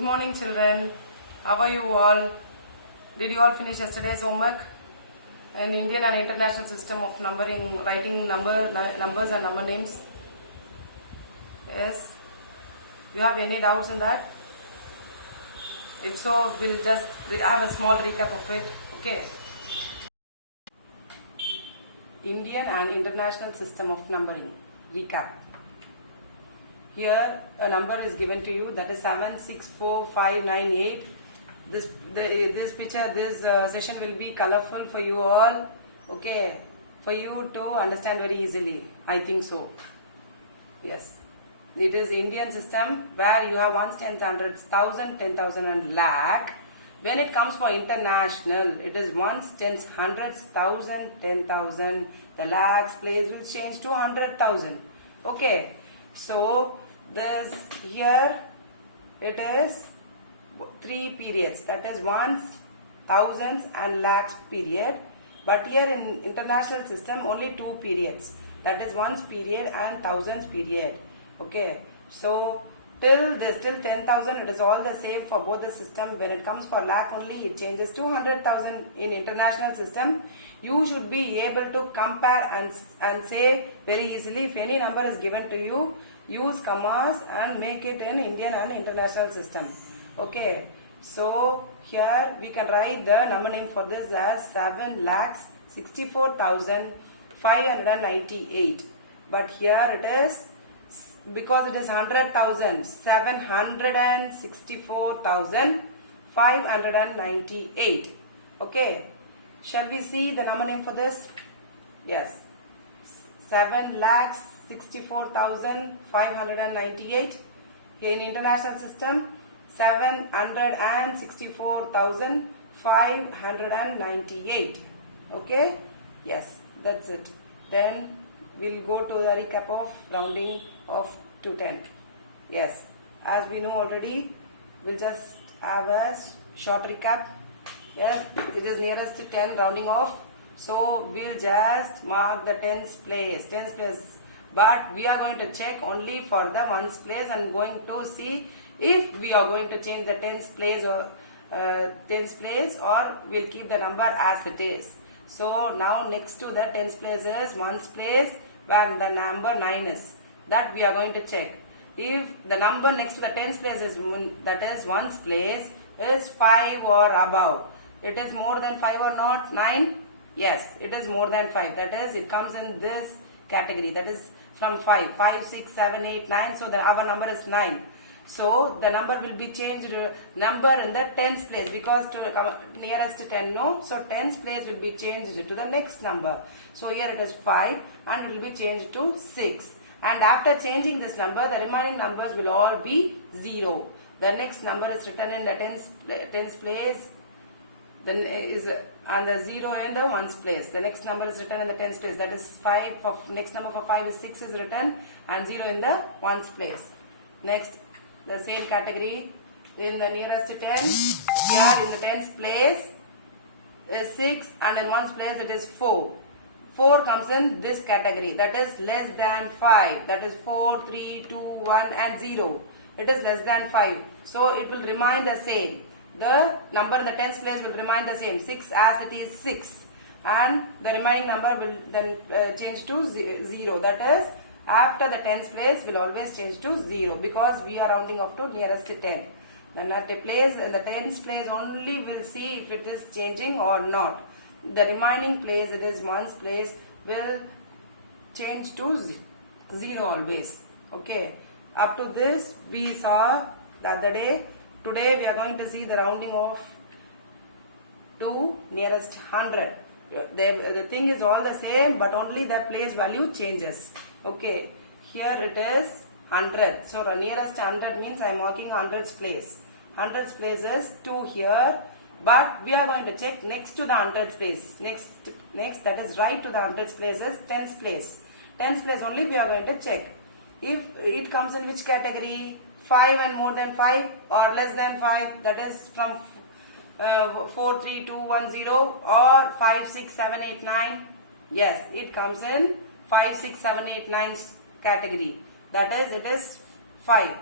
Good morning, children. How are you all? Did you all finish yesterday's homework? An Indian and international system of numbering, writing numbers and number names. Yes. You have any doubts in that? If so, we'll just have a small recap of it. Okay. Indian and international system of numbering. Recap. Here a number is given to you, that is 764598. This session will be colorful for you all. Okay, for you to understand very easily. I think so. Yes. It is Indian system where you have ones, tens, hundreds, thousand, 10,000 and lakh. When it comes for international, it is ones, tens, hundreds, thousand, 10,000. The lakhs place will change to 100,000. Okay. So this here it is 3 periods, that is ones, thousands and lakhs period. But here in international system only 2 periods, that is ones period and thousands period. Okay, so till 10,000 it is all the same for both the system. When it comes for lakh only, it changes to 100,000 in international system. You should be able to compare and say very easily. If any number is given to you, use commas and make it in Indian and international system. Okay, so here we can write the number name for this as 7,64,598. But here it is, because it is 100,000, 764,598. Okay, shall we see the number name for this? Yes, 7,64,598. Here in international system, 764,598. Okay, yes, that's it. Then we'll go to the recap of rounding of to 10. Yes, as we know already, we'll just have a short recap. Yes, it is nearest to 10 rounding off. So we'll just mark the tens place. But we are going to check only for the ones place and going to see if we are going to change the tens place or we'll keep the number as it is. So now next to the tens place is ones place where the number 9 is. That we are going to check. If the number next to the tens place is, that is ones place, is 5 or above. It is more than 5 or not? 9? Yes, it is more than 5. That is, it comes in this category. That is from 5. 5, 6, 7, 8, 9. So our number is 9. So the number will be changed, number in the tens place, because to come nearest to 10, no. So tens place will be changed to the next number. So here it is 5 and it will be changed to 6. And after changing this number, the remaining numbers will all be 0. The next number is written in the tens place. Then is and the 0 in the ones place. The next number is written in the tens place. That is 5. For next number for 5 is 6 is written and 0 in the ones place. Next, the same category in the nearest to 10. Here in the tens place is 6 and in ones place it is 4. 4 comes in this category, that is less than 5. That is 4, 3, 2, 1 and 0. It is less than 5. So it will remain the same. The number in the tens place will remain the same. 6 as it is 6. And the remaining number will then change to 0. That is, after the tens place will always change to 0, because we are rounding up to nearest to 10. Then at a place, in the tens place only we'll see if it is changing or not. The remaining place, it is ones place, will change to 0 always. Okay. Up to this we saw the other day. Today we are going to see the rounding of to nearest 100. The thing is all the same, but only the place value changes. Okay. Here it is 100. So nearest 100 means I am marking 100's place. 100's place is 2 here. But we are going to check next to the 100's place. Next, that is right to the 100's place is 10's place. 10's place only we are going to check. If it comes in which category? 5 and more than 5 or less than 5. That is from 4, 3, 2, 1, 0 or 5, 6, 7, 8, 9. Yes, it comes in 5, 6, 7, 8, 9's category. That is, it is 5.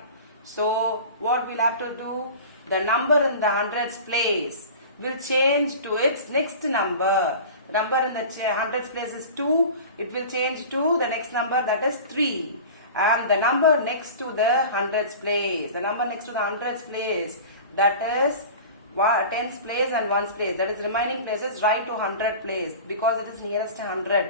So what we'll have to do? The number in the hundreds place will change to its next number. The number in the hundreds place is 2. It will change to the next number, that is 3. And the number next to the hundreds place, the number next to the hundreds place, that is tens place and ones place, that is remaining places right to 100 place, because it is nearest to 100.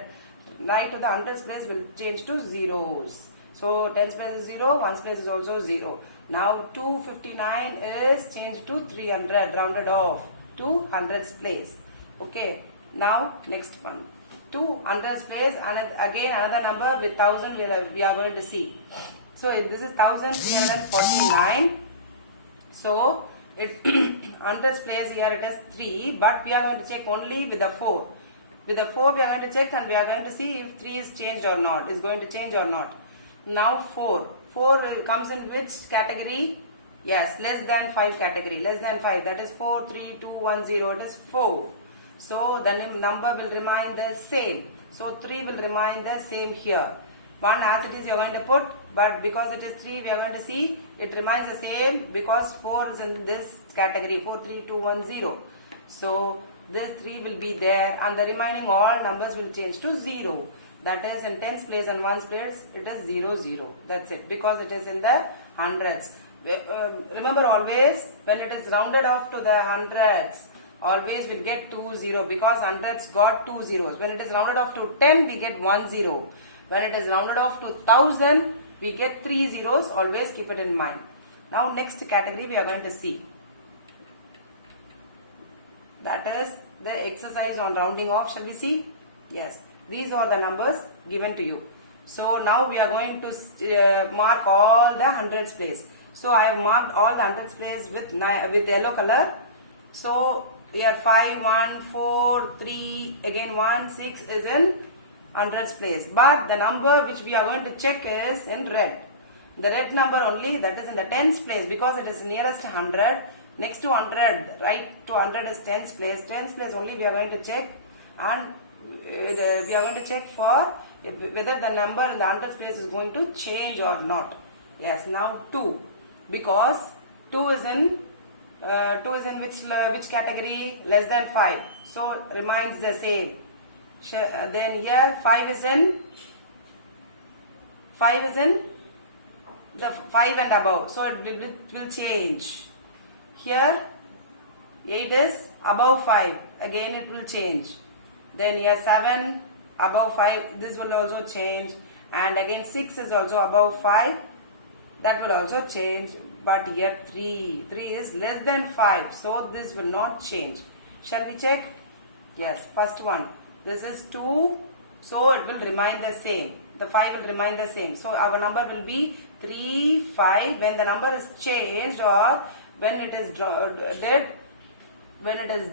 Right to the hundreds place will change to zeros. So tens place is 0, ones place is also 0. Now 259 is changed to 300, rounded off to hundreds place. Okay. Now next one. 200s place, and again another number with 1000 we are going to see. So this is 1349. So it hundreds place here it is 3, but we are going to check only with the 4. With the 4 we are going to check, and we are going to see if 3 is changed or not, is going to change or not. Now 4. 4 comes in which category? Yes, less than 5 category. Less than 5, that is 4, 3, 2, 1, 0. It is 4. So the number will remain the same. So 3 will remain the same here. 1 as it is you are going to put, but because it is 3 we are going to see it remains the same, because 4 is in this category, 4, 3, 2, 1, 0. So this 3 will be there, and the remaining all numbers will change to 0. That is in tens place and ones place it is 0, 0. That's it, because it is in the hundreds. Remember always, when it is rounded off to the hundreds, always will get 2 0, because hundreds got 2 zeros. When it is rounded off to 10 we get 1 0. When it is rounded off to 1000 we get 3 zeros. Always keep it in mind. Now next category we are going to see. That is the exercise on rounding off. Shall we see? Yes. These are the numbers given to you. So now we are going to mark all the hundreds place. So I have marked all the hundreds place with yellow color. So here 5, 1, 4, 3, again 1, 6 is in hundreds place. But the number which we are going to check is in red. The red number only, that is in the tens place, because it is nearest 100. Next to 100, right to 100 is tens place. Tens place only we are going to check, and we are going to check for whether the number in the hundreds place is going to change or not. Yes, now 2, because 2 is in which category? Less than 5. So remains the same. Then here 5 is in the 5 and above. So it will change. Here 8 is above 5. Again it will change. Then here 7 above 5. This will also change. And again 6 is also above 5. That will also change. But here 3 is less than 5, so this will not change. Shall we check? Yes, first one. This is 2, so it will remain the same. The 5 will remain the same. So our number will be 3, 5. When the number is changed, or when it is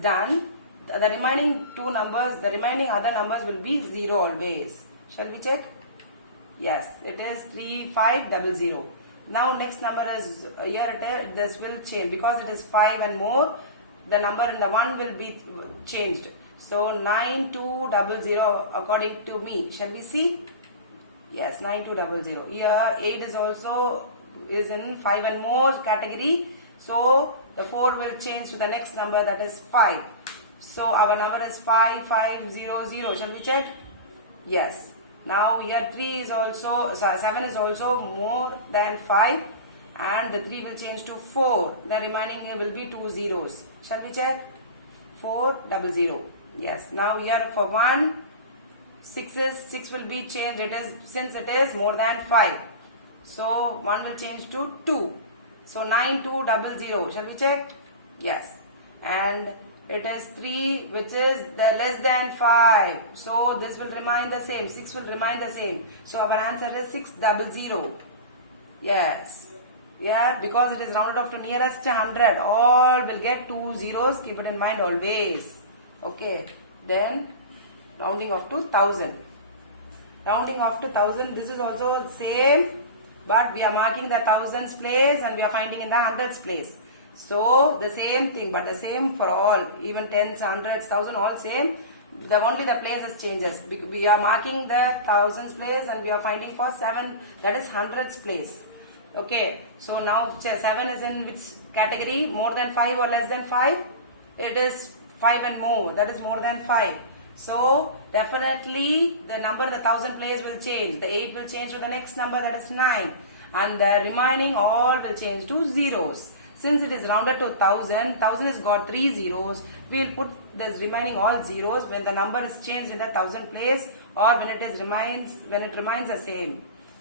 done, the remaining two numbers, the remaining other numbers will be 0 always. Shall we check? Yes, it is 3500. Now next number is here, this will change, because it is 5 and more, the number in the 1 will be changed. So 9200 according to me. Shall we see? Yes, 9200. Here 8 is also in 5 and more category. So the 4 will change to the next number, that is 5. So our number is 5500. Shall we check? Yes. Now here 7 is also more than 5, and the 3 will change to 4. The remaining will be 2 zeros. Shall we check? 400. Yes. Now here for 1, 6 will be changed. Since it is more than 5. So 1 will change to 2. So 9200. Shall we check? Yes. And it is 3, which is the less than 5. So this will remain the same. 6 will remain the same. So our answer is 600. Yes. Yeah, because it is rounded off to nearest 100. All will get 2 zeros. Keep it in mind always. Okay. Then rounding off to 1000. Rounding off to 1000. This is also same. But we are marking the thousands place, and we are finding in the hundreds place. So the same thing, but the same for all, even tens, hundreds, thousand, all same. Only the places changes. We are marking the thousands place, and we are finding for 7, that is hundreds place. Okay, so now 7 is in which category? More than 5 or less than 5? It is 5 and more, that is more than 5. So definitely the number, the 1000 place will change. The 8 will change to the next number, that is 9. And the remaining all will change to zeros. Since it is rounded to 1000, 1000 has got 3 zeros. We will put this remaining all zeros when the number is changed in the 1000 place, or when it remains the same.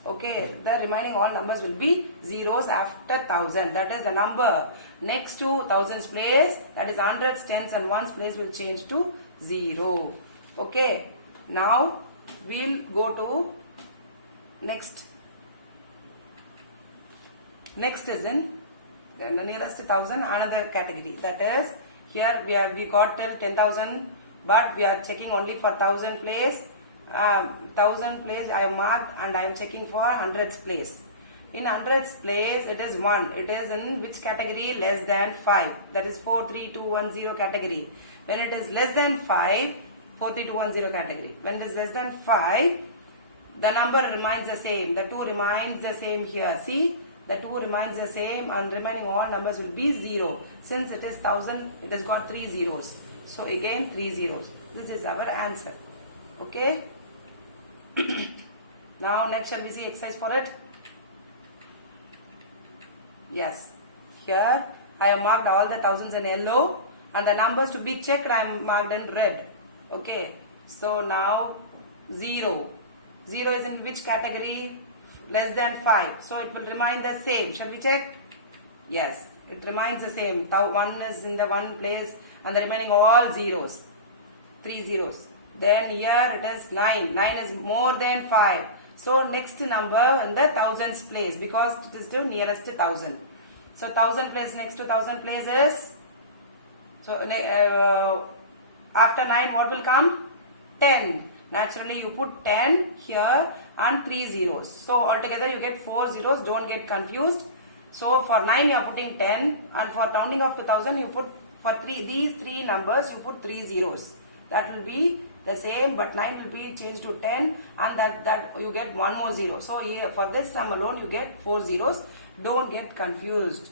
Okay, the remaining all numbers will be zeros after 1000. That is the number next to thousands place, that is hundreds, tens and ones place will change to 0. Okay, now we'll go to next. Next is in the nearest 1000, another category. That is, here we got till 10,000, but we are checking only for 1000 place. 1000 place I have marked, and I am checking for hundreds place. In hundreds place it is 1. It is in which category? Less than 5. That is 43210 category. When it is less than 5, 43210 category. When it is less than 5, the number remains the same. The 2 remains the same here. See, the 2 remains the same, and remaining all numbers will be 0. Since it is 1000, it has got 3 zeros. So again 3 zeros. This is our answer. Okay. Now next shall we see exercise for it? Yes. Here I have marked all the thousands in yellow, and the numbers to be checked I am marked in red. Okay. So now 0. 0 is in which category? Less than 5. So it will remain the same. Shall we check? Yes. It remains the same. 1 is in the 1 place, and the remaining all zeros. 3 zeros. Then here it is 9. 9 is more than 5. So next number in the thousands place, because it is to nearest 1000. So 1000 place next to 1000 place is, so after 9 what will come? 10. Naturally you put 10 here and 3 zeros. So altogether you get 4 zeros. Don't get confused. So for 9 you are putting 10, and for rounding up to 1000 you put, for these 3 numbers you put 3 zeros. That will be the same, but 9 will be changed to 10, and that you get 1 more 0. So here for this sum alone you get 4 zeros. Don't get confused.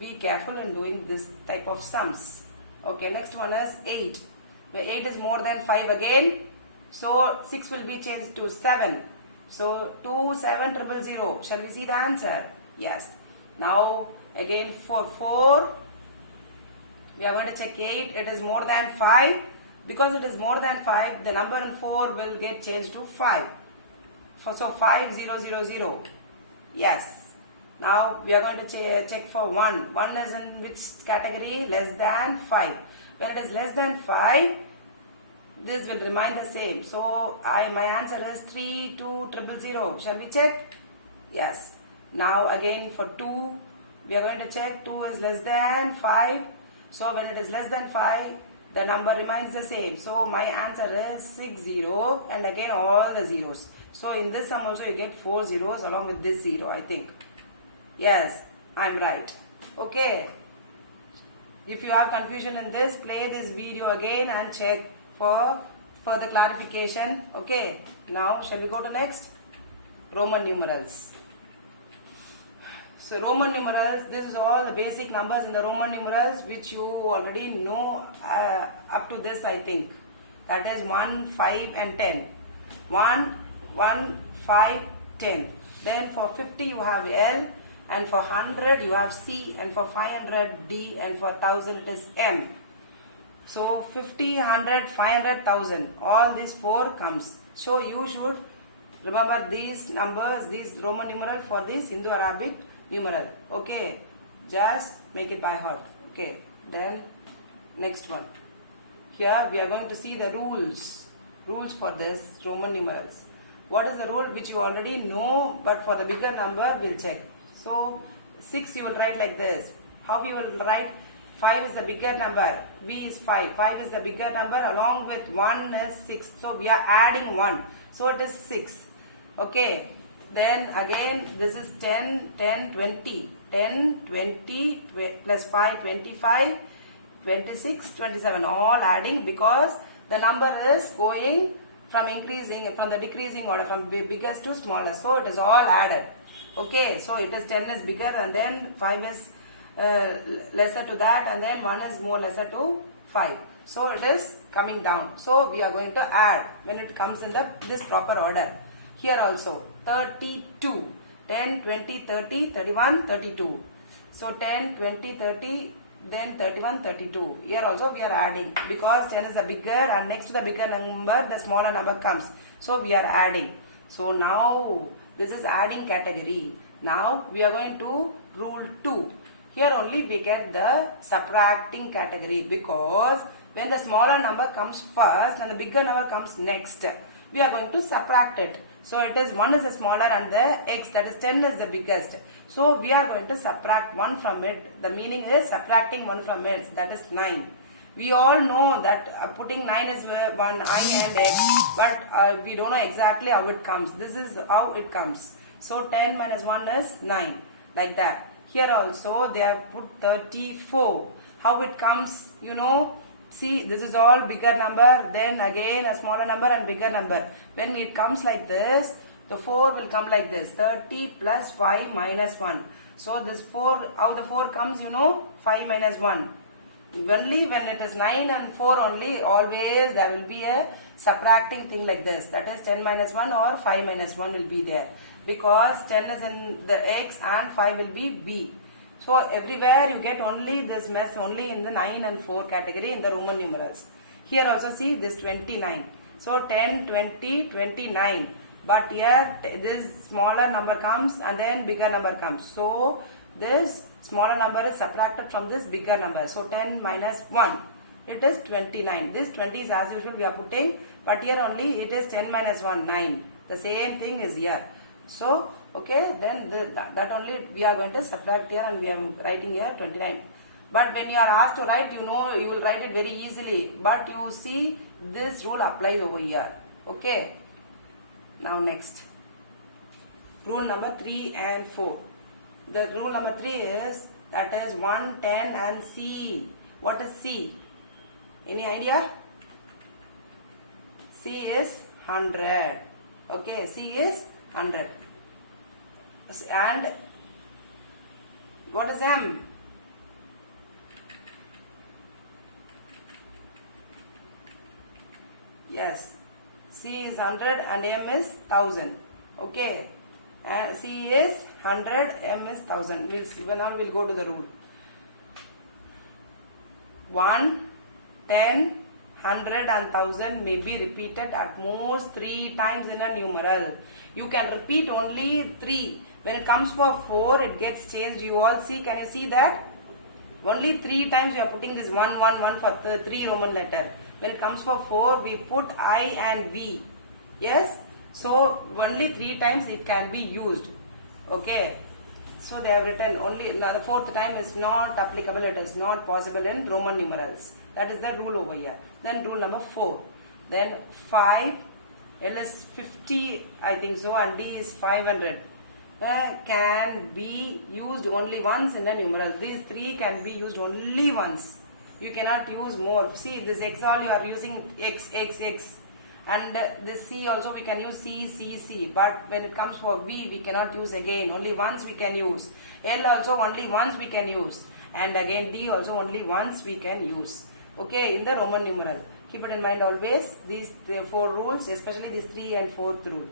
Be careful in doing this type of sums. Okay, next one is 8. Where 8 is more than 5 again. So 6 will be changed to 7. So 27000. Shall we see the answer? Yes. Now again for 4, we are going to check 8. It is more than 5. Because it is more than 5, the number in 4 will get changed to 5. So 5000. Yes. Now we are going to check for 1. 1 is in which category? Less than 5. When it is less than 5, this will remain the same. So my answer is 32000. Shall we check? Yes. Now again for 2, we are going to check. 2 is less than 5. So when it is less than 5, the number remains the same. So my answer is 60, and again all the zeros. So in this sum also you get 4 zeros along with this 0, I think. Yes, I am right. Okay. If you have confusion in this, play this video again and check for further clarification. Okay. Now shall we go to next? Roman numerals. So Roman numerals, this is all the basic numbers in the Roman numerals which you already know up to this, I think. That is 1, 5 and 10. 1, 1, 5, 10. Then for 50 you have L, and for 100 you have C, and for 500 D, and for 1000 it is M. So 50, 100, 500, 1000. All these 4 comes. So you should remember these numbers, these Roman numeral for this Indo-Arabic numeral. Okay, just make it by heart. Okay, then next one. Here we are going to see the rules for this Roman numerals. What is the rule which you already know, but for the bigger number we'll check. So 6 you will write like this. How you will write? 5 is the bigger number. B is 5. 5 is the bigger number. Along with 1 is 6. So we are adding 1. So it is 6. Okay. Then again this is 10, 10, 20. 10, 20, plus 5, 25, 26, 27. All adding, because the number is going from the decreasing order, from biggest to smallest. So it is all added. Okay, so it is 10 is bigger and then 5 is lesser to that, and then 1 is more lesser to 5. So it is coming down. So we are going to add when it comes in this proper order. Here also 32, 10, 20, 30, 31, 32. So 10, 20, 30, then 31, 32. Here also we are adding because 10 is the bigger and next to the bigger number the smaller number comes. So we are adding. So now this is adding category. Now we are going to rule 2. Here only we get the subtracting category because when the smaller number comes first and the bigger number comes next, we are going to subtract it. So it is 1 is the smaller and the x, that is 10 is the biggest. So we are going to subtract 1 from it. The meaning is subtracting 1 from it, that is 9. We all know that putting 9 is 1 I and x, but we don't know exactly how it comes. This is how it comes. So 10 minus 1 is 9, like that. Here also they have put 34. How it comes, you know, see, this is all bigger number, then again a smaller number and bigger number. When it comes like this, the 4 will come like this, 30 plus 5 minus 1. So this 4, how the 4 comes, you know, 5 minus 1. Only when it is 9 and 4 only, always there will be a subtracting thing like this. That is 10 minus 1 or 5 minus 1 will be there. Because 10 is in the x and 5 will be b. So everywhere you get only this mess only in the 9 and 4 category in the Roman numerals. Here also see this 29. So 10, 20, 29. But here this smaller number comes and then bigger number comes. So this smaller number is subtracted from this bigger number. So 10 minus 1, it is 29. This 20 is as usual we are putting, but here only it is 10 minus 1, 9. The same thing is here. So okay, then that only we are going to subtract here and we are writing here 29. But when you are asked to write, you know, you will write it very easily. But you see this rule applies over here. Okay. Now next. Rule number 3 and 4. The rule number 3 is, that is 1, 10 and C. What is C? Any idea? C is 100. Okay, C is 100. And what is M? Yes, C is 100 and M is 1000. Okay, C is 100, M is 1000. Now we'll go to the rule. 1, 10, 100 and 1000 may be repeated at most 3 times in a numeral. You can repeat only 3. When it comes for 4, it gets changed. You all see, can you see that? Only 3 times you are putting this 1, 1, 1 for the 3 Roman letter. When it comes for 4, we put I and V. Yes? So, only 3 times it can be used. Okay? So, they have written only, now the 4th time is not applicable. It is not possible in Roman numerals. That is the rule over here. Then rule number 4. Then 5, L is 50, I think so, and D is 500. Can be used only once in a numeral. These 3 can be used only once. You cannot use more. See, this X all you are using X, X, X. And this C also we can use C, C, C. But when it comes for V, we cannot use again. Only once we can use. L also only once we can use. And again D also only once we can use. Okay, in the Roman numeral. Keep it in mind always. These 4 rules, especially this 3 and 4th rule.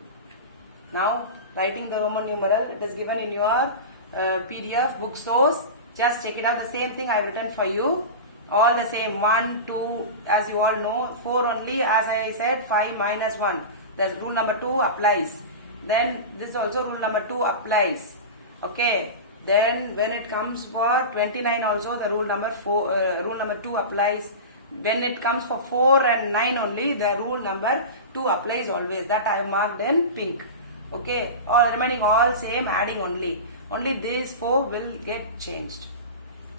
Now, writing the Roman numeral, it is given in your PDF book source. Just check it out. The same thing I have written for you. All the same. 1, 2, as you all know. 4 only, as I said, 5 minus 1. The rule number 2 applies. Then this also rule number 2 applies. Okay. Then when it comes for 29 also, the rule number 2 applies. When it comes for 4 and 9 only, the rule number 2 applies always. That I have marked in pink. Okay, all remaining all same, adding only. Only these 4 will get changed.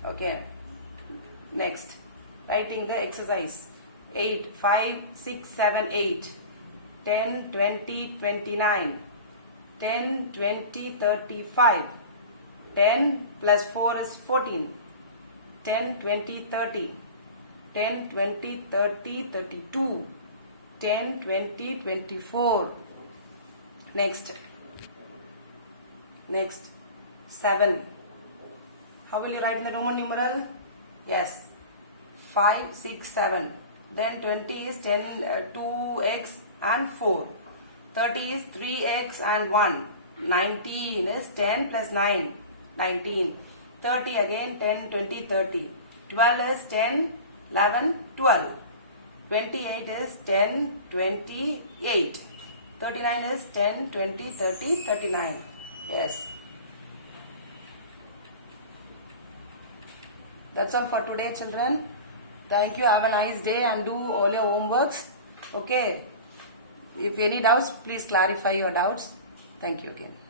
Okay. Next, writing the exercise. 8, 5, 6, 7, 8. 10, 20, 29. 10, 20, 35. 10 plus 4 is 14. 10, 20, 30. 10, 20, 30, 32. 10, 20, 24. Next, Next, 7. How will you write in the Roman numeral? Yes, 5, 6, 7. Then 20 is 10, 2x and 4. 30 is 3x and 1. 19 is 10 plus 9, 19. 30 again, 10, 20, 30. 12 is 10, 11, 12. 28 is 10, 28. 39 is 10, 20, 30, 39. Yes. That's all for today, children. Thank you. Have a nice day and do all your homeworks. Okay. If any doubts, please clarify your doubts. Thank you again.